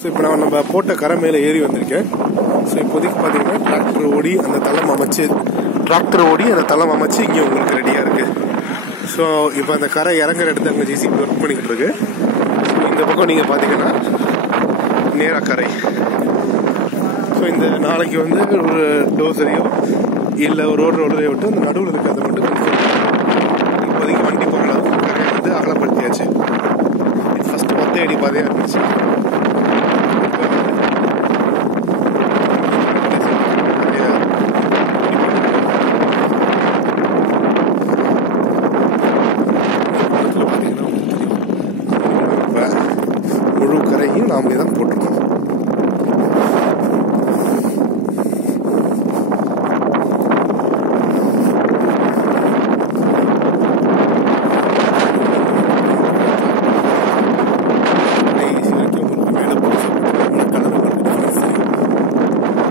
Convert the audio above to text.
So இப்போ நான் நம்ம போட்ட கரை மேலே ஏறி வந்திருக்கேன். ஸோ இப்போதைக்கு பார்த்தீங்கன்னா டிராக்டர் ஓடி அந்த தளம் அமைச்சு இங்கே உங்களுக்கு ரெடியாக இருக்குது. ஸோ இப்போ அந்த கரை இறங்குற இடத்துல அங்கே ஜிசிபி ஒர்க் பண்ணிக்கிட்டு இருக்கு. ஸோ இந்த பக்கம் நீங்கள் பார்த்தீங்கன்னா நேராக கரை. ஸோ இந்த நாளைக்கு வந்து ஒரு டோசரையோ இல்லை ஒரு ரோலரையோ விட்டு அந்த நடுவில் இருக்கிறத மட்டும் கொஞ்சம் இப்போதைக்கு வண்டி போகிற அளவுக்கு கரையை வந்து அகலப்படுத்தியாச்சு. இது ஃபஸ்ட்டு ஒத்தையடி பாதையாக இருந்துச்சு.